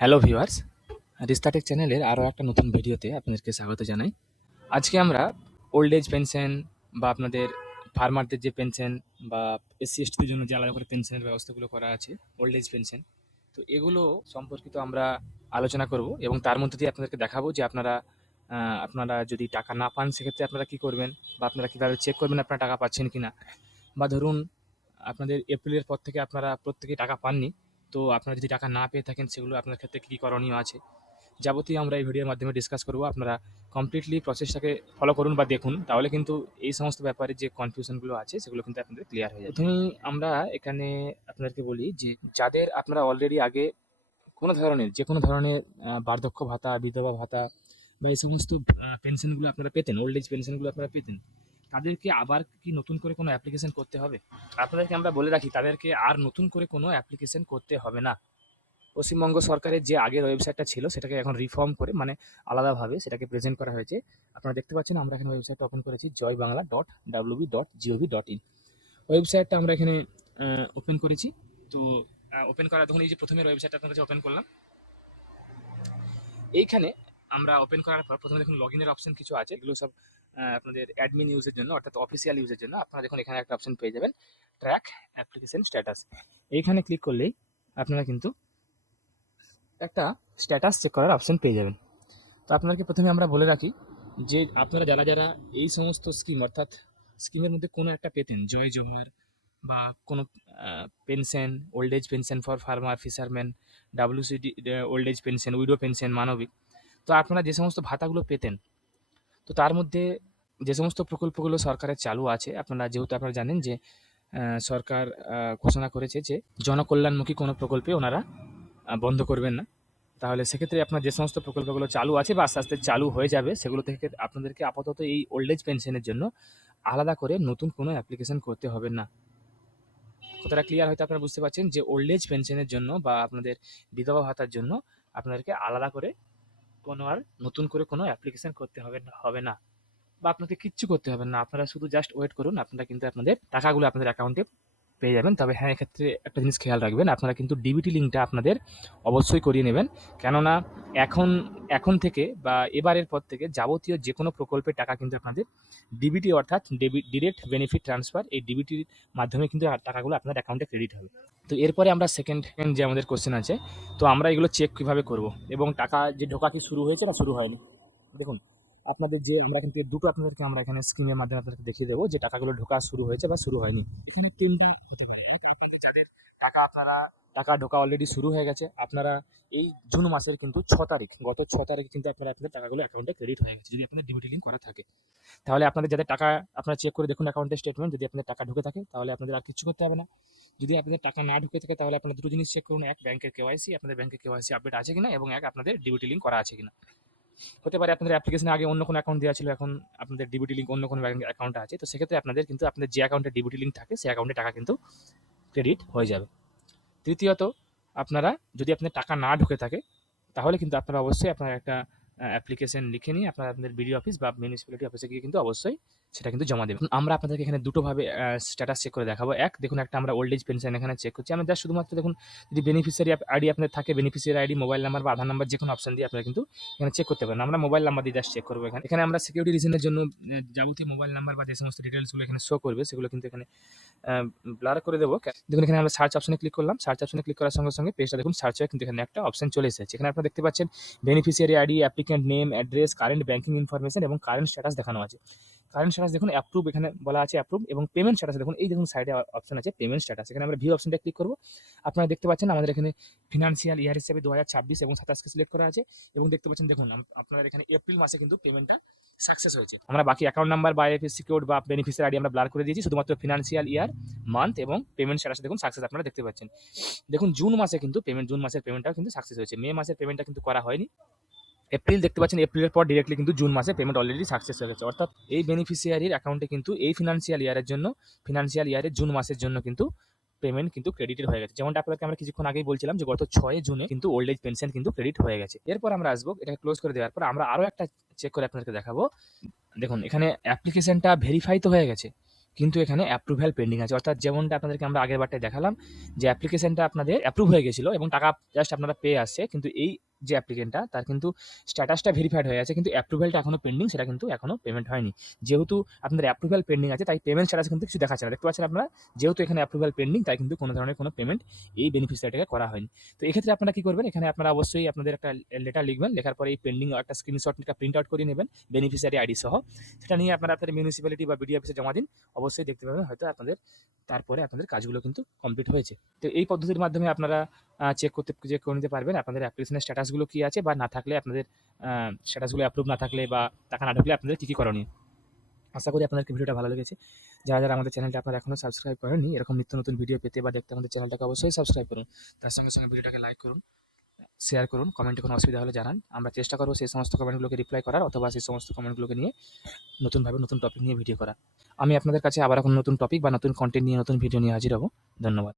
Hello viewers, রিস্তাটেক চ্যানেলের আরও একটা নতুন ভিডিওতে আপনাদেরকে স্বাগত জানাই। আজকে আমরা ওল্ড এজ পেনশন বা আপনাদের ফার্মারদের যে পেনশন বা এসসি এসটিদের জন্য যে আলাদা করে পেনশনের ব্যবস্থাগুলো করা আছে, ওল্ড এজ পেনশন, তো এগুলো সম্পর্কিত আমরা আলোচনা করব এবং তার মধ্যে দিয়ে আপনাদেরকে দেখাবো যে আপনারা যদি টাকা না পান সেক্ষেত্রে আপনারা কী করবেন বা আপনারা কীভাবে চেক করবেন আপনারা টাকা পাচ্ছেন কি না। বা ধরুন আপনাদের এপ্রিলের পর থেকে আপনারা প্রত্যেকেই টাকা পাননি, তো আপনারা যদি টাকা না পেয়ে থাকেন সেগুলো আপনার ক্ষেত্রে কী করণীয় আছে যাবতীয় আমরা এই ভিডিওর মাধ্যমে ডিসকাস করব। আপনারা কমপ্লিটলি প্রসেসটাকে ফলো করুন বা দেখুন, তাহলে কিন্তু এই সমস্ত ব্যাপারে যে কনফিউশনগুলো আছে সেগুলো কিন্তু আপনাদের ক্লিয়ার হয়ে যাবে। প্রথমেই আমরা এখানে আপনাদেরকে বলি যে যাদের আপনারা অলরেডি আগে কোনো ধরনের বার্ধক্য ভাতা, বিধবা ভাতা বা এই সমস্ত পেনশনগুলো আপনারা পেতেন, ওল্ড এজ পেনশনগুলো আপনারা পেতেন, তাদেরকে আবার কি নতুন করে কোনো অ্যাপ্লিকেশন করতে হবে? আপনাদেরকে আমরা বলে রাখি, তাদেরকে আর নতুন করে কোনো অ্যাপ্লিকেশন করতে হবে না। পশ্চিমবঙ্গ সরকারের যে আগের ওয়েবসাইটটা ছিল সেটাকে এখন রিফর্ম করে, মানে আলাদাভাবে সেটাকে প্রেজেন্ট করা হয়েছে। আপনারা দেখতে পাচ্ছেন আমরা এখানে ওয়েবসাইটটা ওপেন করেছি, joybangla.wb.gov.in। ওয়েবসাইটটা আমরা এখানে ওপেন করেছি। তো ওপেন করা, তখন এই যে প্রথমে ওয়েবসাইটটা আপনার কাছে ওপেন করলাম, এইখানে আমরা ওপেন করার পর প্রথমে দেখুন লগ ইনের অপশন কিছু আছে। এগুলো সব আপনাদের অ্যাডমিন ইউজের জন্য, অর্থাৎ অফিসিয়াল ইউজের জন্য। আপনারা দেখুন এখানে একটা অপশন পেয়ে যাবেন, ট্র্যাক অ্যাপ্লিকেশন স্ট্যাটাস। এইখানে ক্লিক করলেই আপনারা কিন্তু একটা স্ট্যাটাস চেক করার অপশন পেয়ে যাবেন। তো আপনাদেরকে প্রথমে আমরা বলে রাখি যে আপনারা যারা যারা এই সমস্ত স্কিম, অর্থাৎ স্কিমের মধ্যে কোনো একটা পেতেন, জয় জোহার বা কোনো pension, old age pension for farmer, fisherman, WCD old age pension, widow pension, Manabik, তো আপনারা যে সমস্ত ভাতাগুলো পেতেন, তো তার মধ্যে যে সমস্ত প্রকল্পগুলো সরকারের চালু আছে, যেহেতু আপনারা জানেন যে সরকার ঘোষণা করেছে যে জনকল্যাণমুখী কোনো প্রকল্পে ওনারা বন্ধ করবেন না। তাহলে সেক্ষেত্রে আপনার যে সমস্ত প্রকল্পগুলো চালু আছে বা আস্তে আস্তে চালু হয়ে যাবে, সেগুলো থেকে আপনাদেরকে আপাতত এই ওল্ড এজ পেনশনের জন্য আলাদা করে নতুন কোনো অ্যাপ্লিকেশন করতে হবে না। কথাটা ক্লিয়ার হয়তো আপনারা বুঝতে পারছেন যে ওল্ড এজ পেনশনের জন্য বা আপনাদের বিধবা ভাতার জন্য আপনাদেরকে আলাদা করে কোনো আর নতুন করে কোনো অ্যাপ্লিকেশন করতে হবে না বা আপনাকে কিচ্ছু করতে হবে না। আপনারা শুধু জাস্ট ওয়েট করুন, আপনারা কিন্তু আপনাদের টাকাগুলো আপনাদের অ্যাকাউন্টে পেয়ে যাবেন। তবে হ্যাঁ, এক্ষেত্রে একটা জিনিস খেয়াল রাখবেন, আপনারা কিন্তু ডিবিটি লিঙ্কটা আপনাদের অবশ্যই করিয়ে নেবেন। কেননা এখন এখন থেকে বা এবারের পর থেকে যাবতীয় যে কোনো প্রকল্পের টাকা কিন্তু আপনাদের ডিবিটি, অর্থাৎ ডিরেক্ট বেনিফিট ট্রান্সফার, এই ডিবিটির মাধ্যমে কিন্তু টাকাগুলো আপনার অ্যাকাউন্টে ক্রেডিট হবে। তো এরপরে আমরা সেকেন্ড যে আমাদের কোশ্চেন আছে, তো আমরা এগুলো চেক কীভাবে করব এবং টাকা যে ঢোকা কি শুরু হয়েছে না শুরু হয়নি। দেখুন আপনাদের যে আমরা এখান থেকে দুটো আপনাদেরকে আমরা এখানে স্কিমের মাধ্যমে আপনাদেরকে দেখিয়ে দেবো যে টাকাগুলো ঢোকা শুরু হয়েছে বা শুরু হয়নি। এখানে তিনটা হতে পারে। আপনাদের যাদের টাকা ঢোকা অলরেডি শুরু হয়ে গেছে, আপনারা এই জুন মাসের কিন্তু 6 তারিখ, গত 6 তারিখে কিন্তু আপনাদের টাকাগুলো অ্যাকাউন্টে ক্রেডিট হয়ে গেছে যদি আপনাদের ডিবিটি লিঙ্ক করা থাকে। তাহলে আপনাদের যাদের টাকা, আপনারা চেক করে দেখুন অ্যাকাউন্টের স্টেটমেন্ট, যদি আপনাদের টাকা ঢুকে থাকে তাহলে আপনাদের আর কিছু করতে হবে না। যদি আপনাদের টাকা না ঢুকে থাকে তাহলে আপনারা দুটো জিনিস চেক করুন, এক ব্যাংকের কেওয়াইসি, আপনাদের ব্যাংকের কেওয়াইসি আপডেট আছে কিনা, এবং এক আপনাদের ডিবিটি লিঙ্ক করা আছে কিনা। হতে পারে আপনাদের অ্যাপ্লিকেশনে আগে অন্য কোনো অ্যাকাউন্ট দেওয়া ছিল, এখন আপনাদের ডিবিটি লিঙ্ক অন্য কোনো ব্যাংক অ্যাকাউন্টে আছে, তো সেক্ষেত্রে আপনাদের কিন্তু আপনাদের যে অ্যাকাউন্টে ডিবিটি লিঙ্ক থাকে সেই অ্যাকাউন্টে টাকা কিন্তু ক্রেডিট হয়ে যাবে। তৃতীয়ত, আপনারা যদি আপনার টাকা না ঢুকে থাকে তাহলে কিন্তু আপনারা অবশ্যই আপনার একটা অ্যাপ্লিকেশন লিখে নিয়ে আপনারা আপনাদের বিডিও অফিস বা মিউনিসিপ্যালিটি অফিসে গিয়ে কিন্তু অবশ্যই সেটা কিন্তু জমা দেবেন। আমরা আপনাদেরকে এখানে দুটোভাবে স্ট্যাটাস চেক করে দেখাবো। দেখুন একটা আমরা ওল্ড এজ পেনশন এখানে চেক করছি। আমি জাস্ট শুধুমাত্র দেখুন, যদি বেনিফিশিয়ারি আইডি আপনার থাকে, বেনিফিশিয়ারি আইডি, মোবাইল নাম্বার বা আধার নাম্বার যে কোনো অপশন দিয়ে আপনারা কিন্তু এখানে চেক করতে পারেন। আমরা মোবাইল নাম্বার দিয়ে জাস্ট চেক করবো। এখানে আমরা সিকিউরিটি রিজনের জন্য যাবতীয় মোবাইল নাম্বার বা যে সমস্ত ডিটেলসগুলো এখানে শো করবে সেগুলো কিন্তু এখানে ব্লার করে দেবো। দেখুন এখানে আমরা সার্চ অপশনে ক্লিক করলাম। সার্চ অপশনে ক্লিক করার সঙ্গে সঙ্গে পেজটা দেখুন সার্চ হয়ে কিন্তু এখানে একটা অপশন চলে এসেছে। এখানে আপনারা দেখতে পাচ্ছেন beneficiary ID, applicant name, address, current banking information এবং কারেন্ট স্ট্যাটাস দেখানো আছে। কারেন্ট স্ট্যাটাস দেখুন অ্যাপ্রুভ, এখানে বলা আছে অ্যাপ্রুভ, এবং পেমেন্ট স্ট্যাটাস দেখুন এই দেখুন সাইডে অপশন আছে পেমেন্ট স্ট্যাটাস। এখানে আমরা ভিউ অপশনটা ক্লিক করব। আপনারা দেখতে পাচ্ছেন আমাদের এখানে ফিনান্সিয়াল ইয়ার হিসেবে 2026 এবং 27কে সিলেক্ট করা আছে, এবং দেখতে পাচ্ছেন দেখুন আপনাদের এখানে এপ্রিল মাসে কিন্তু পেমেন্টটা সাকসেস হয়েছে। আমরা বাকি অ্যাকাউন্ট নাম্বার বা আইএফএসসি কোড বা বেনিফিশিয়ারি আইডি আমরা ব্লার করে দিয়েছি, শুধুমাত্র ফিনান্সিয়াল ইয়ার, মান্থ এবং পেমেন্ট স্ট্যাটাস দেখুন সাকসেস আপনারা দেখতে পাচ্ছেন। দেখুন জুন মাসে কিন্তু জুন মাসের পেমেন্টটাও কিন্তু সাকসেস হয়েছে। মে মাসের পেমেন্টটা কিন্তু করা হয়নি। এপ্রিল দেখতে পাচ্ছেন, এপ্রিলের পর ডিরেক্টলি কিন্তু জুন মাসে পেমেন্ট অলরেডি সাকসেস হয়ে গেছে। অর্থাৎ এই বেনিফিশিয়ারির অ্যাকাউন্টে কিন্তু এই ফিনান্সিয়াল ইয়ারের জুন মাসের জন্য কিন্তু পেমেন্ট কিন্তু ক্রেডিটেড হয়ে গেছে। যেমনটা আপনাকে আমরা কিছুক্ষণ আগেই বলছিলাম যে গত 6 জুনে কিন্তু ওল্ড এজ পেনশন কিন্তু ক্রেডিট হয়ে গেছে। এরপর আমরা আসবো, এটাকে ক্লোজ করে দেওয়ার পর আমরা আরও একটা চেক করে আপনাদেরকে দেখাবো। দেখুন এখানে অ্যাপ্লিকেশনটা ভেরিফাই তো হয়ে গেছে, কিন্তু এখানে অ্যাপ্রুভাল পেন্ডিং আছে। অর্থাৎ যেমনটা আপনাদেরকে আমরা আগের বারটায় দেখালাম যে অ্যাপ্লিকেশনটা আপনাদের অ্যাপ্রুভ হয়ে গেছিল এবং টাকা জাস্ট আপনারা পেয়ে আসছে, কিন্তু এই যে অ্যাপ্লিকেন্টটা তার কিন্তু স্ট্যাটাসটা ভেরিফাইড হয়ে আছে, কিন্তু অ্যাপ্রুভালটা এখনো পেন্ডিং, সেটা কিন্তু এখনো পেমেন্ট হয়নি। যেহেতু আপনাদের অ্যাপ্রুভাল পেন্ডিং আছে তাই পেমেন্ট স্ট্যাটাস কিন্তু কিছু দেখাচ্ছে না, দেখতে পাচ্ছেন আপনারা। যেহেতু এখানে অ্যাপ্রুভাল পেন্ডিং তাই কিন্তু কোনো ধরনের কোনো পেমেন্ট এই বেনিফিশিয়ারিটাকে করা হয়নি। তো এক্ষেত্রে আপনারা কি করবেন, এখানে আপনারা অবশ্যই আপনাদের একটা লেটার লিখবেন, লেখার পরে এই পেন্ডিং একটা স্ক্রিনশট প্রিন্ট আউট করে নেবেন বেনিফিশিয়ারি আইডি সহ। সেটা নিয়ে আপনারা আপনাদের মিউনিসিপ্যালিটি বা বিডিও অফিসে জমা দিন। অবশ্যই দেখতে পাবেন হয়তো আপনাদের তারপরে আপনাদের কাজগুলো কিন্তু কমপ্লিট হয়েছে। তো এই পদ্ধতির মাধ্যমে আপনারা চেক করে নিতে পারবেন আপনাদের অ্যাপ্লিকেশনের স্ট্যাটাসগুলো কি আছে, বা না থাকলে আপনাদের স্ট্যাটাসগুলো অ্যাপ্রুভ না থাকলে বা টাকা না ঢুকলে আপনাদের কী কী করণীয়। আশা করি আপনাদেরকে ভিডিওটা ভালো লেগেছে। যারা যারা আমাদের চ্যানেলটা আপনারা এখনও সাবস্ক্রাইব করেননি, এরকম নিত্য নতুন ভিডিও পেতে বা দেখতে আমাদের চ্যানেলটাকে অবশ্যই সাবস্ক্রাইব করুন। তার সঙ্গে সঙ্গে ভিডিওটাকে লাইক করুন, শেয়ার করুন, কমেন্টে কোনো অসুবিধা হলে জানান। আমরা চেষ্টা করবো সেই সমস্ত কমেন্টগুলোকে রিপ্লাই করার, অথবা সেই সমস্ত কমেন্টগুলোকে নিয়ে নতুনভাবে নতুন টপিক নিয়ে ভিডিও করা। আমি আপনাদের কাছে আবার এখন নতুন টপিক বা নতুন কন্টেন্ট নিয়ে নতুন ভিডিও নিয়ে হাজির হব। ধন্যবাদ।